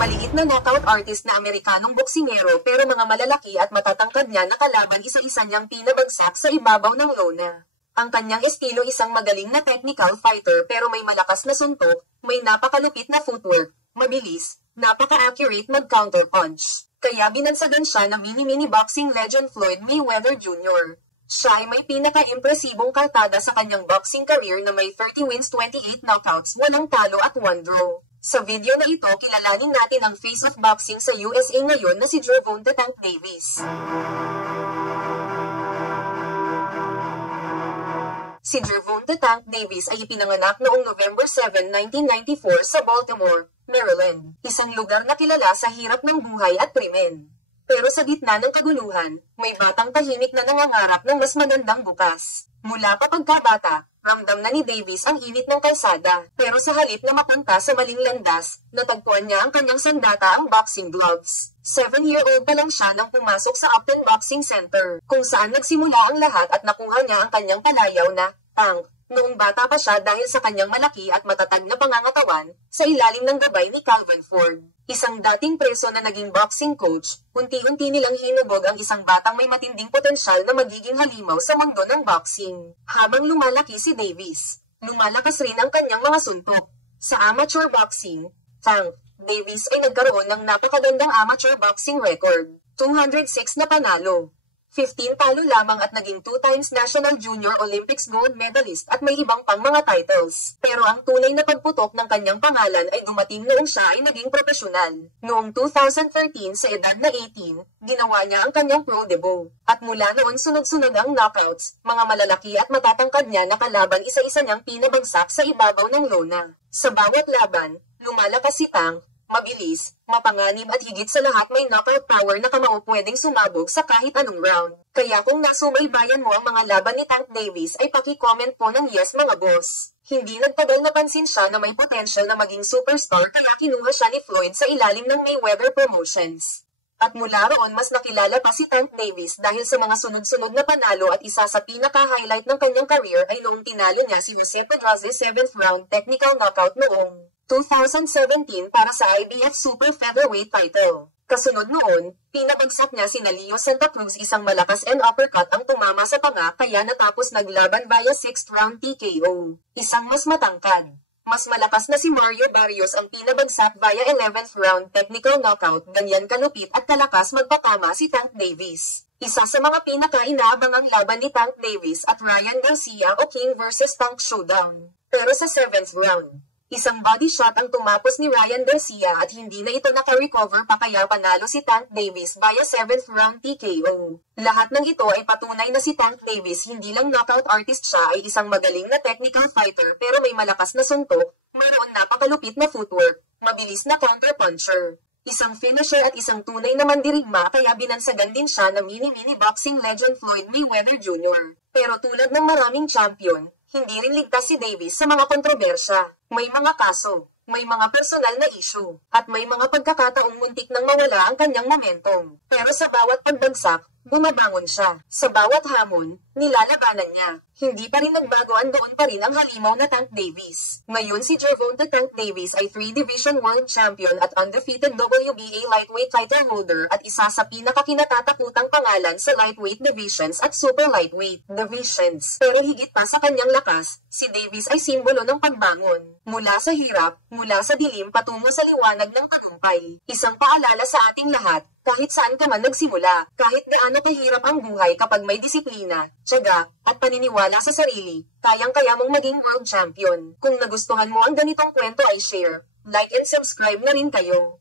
Maliit na knockout artist na Amerikanong boksingero pero mga malalaki at matatangkad niya na kalaban isa-isa niyang pinabagsak sa ibabaw ng lona. Ang kanyang estilo isang magaling na technical fighter pero may malakas na suntok, may napakalupit na footwork, mabilis, napaka-accurate mag-counter punch. Kaya binansagan siya ng mini-mini boxing legend Floyd Mayweather Jr. Siya ay may pinaka-impresibong kartada sa kanyang boxing career na may 30 wins 28 knockouts, walang talo at 1 draw. Sa video na ito kilalanin natin ang face of boxing sa USA ngayon na si Gervonta Tank Davis. Si Gervonta Tank Davis ay ipinanganak noong November 7, 1994 sa Baltimore, Maryland, isang lugar na kilala sa hirap ng buhay at krimen. Pero sa gitna ng kaguluhan, may batang tahimik na nangangarap ng mas magandang bukas. Mula pa pagkabata, ramdam na ni Davis ang init ng kalsada, pero sa halip na mapunta sa maling landas, natagpuan niya ang kanyang sandata ang boxing gloves. 7-year-old pa lang siya nang pumasok sa Upton Boxing Center, kung saan nagsimula ang lahat at nakuha niya ang kanyang palayaw na tank. Noong bata pa siya dahil sa kanyang malaki at matatag na pangangatawan, sa ilalim ng gabay ni Calvin Ford, isang dating preso na naging boxing coach, unti-unti nilang hinubog ang isang batang may matinding potensyal na magiging halimaw sa mundo ng boxing. Habang lumalaki si Davis, lumalakas rin ang kanyang mga suntok. Sa amateur boxing, Tank Davis ay nagkaroon ng napakagandang amateur boxing record, 206 na panalo, 15 talo lamang at naging 2 times National Junior Olympics gold medalist at may ibang pang mga titles. Pero ang tunay na pagputok ng kanyang pangalan ay dumating noong siya ay naging profesional. Noong 2013 sa edad na 18, ginawa niya ang kanyang pro debut. At mula noon sunod-sunod ang knockouts, mga malalaki at matatangkad niya na kalaban isa-isa niyang pinabagsak sa ibabaw ng lona. Sa bawat laban, lumalakas si Tank, mabilis, mapanganib at higit sa lahat may knockout power na kamao pwedeng sumabog sa kahit anong round. Kaya kung nasubaybayan mo ang mga laban ni Tank Davis ay paki-comment po ng yes mga boss. Hindi nagtagal napansin siya na may potential na maging superstar kaya kinuha siya ni Floyd sa ilalim ng Mayweather Promotions. At mula roon mas nakilala pa si Tank Davis dahil sa mga sunod-sunod na panalo at isa sa pinaka-highlight ng kanyang career ay noong tinalo niya si Jose Pedraza 7th round technical knockout noong 2017 para sa IBF Super Featherweight title. Kasunod noon, pinabagsak niya si Leo Santa Cruz isang malakas and uppercut ang tumama sa panga kaya natapos naglaban via 6th round TKO. Isang mas matangkad, mas malakas na si Mario Barrios ang pinabagsak via 11th round technical knockout. Ganyan kalupit at kalakas magpatama si Tank Davis. Isa sa mga pinaka-inaabangang laban ni Tank Davis at Ryan Garcia o King vs Tank Showdown. Pero sa 7th round, isang body shot ang tumapos ni Ryan Garcia at hindi na ito naka-recover pa kaya panalo si Tank Davis via 7th round TKO. Lahat ng ito ay patunay na si Tank Davis hindi lang knockout artist siya ay isang magaling na technical fighter pero may malakas na suntok, mayroon napakalupit na footwork, mabilis na counter-puncher, isang finisher at isang tunay na mandirigma kaya binansagan din siya ng mini-mini boxing legend Floyd Mayweather Jr. Pero tulad ng maraming champion, hindi rin ligtas si Davis sa mga kontrobersya. May mga kaso, may mga personal na issue, at may mga pagkakataong muntik nang mawala ang kanyang momentum. Pero sa bawat pagbagsak, bumabangon siya. Sa bawat hamon, nilalabanan niya. Hindi pa rin nagbago doon pa rin ang halimaw na Tank Davis. Ngayon si Gervonta Tank Davis ay 3-division world champion at undefeated WBA lightweight title holder at isa sa pinakakinatatakutang pangalan sa lightweight divisions at super lightweight divisions. Pero higit pa sa kanyang lakas, si Davis ay simbolo ng pagbangon. Mula sa hirap, mula sa dilim patungo sa liwanag ng tagumpay. Isang paalala sa ating lahat, kahit saan ka man nagsimula, kahit gaano kahirap ang buhay kapag may disiplina, tiyaga, at paniniwala sa sarili, kayang-kaya mong maging world champion. Kung nagustuhan mo ang ganitong kwento ay share, like and subscribe na rin kayo.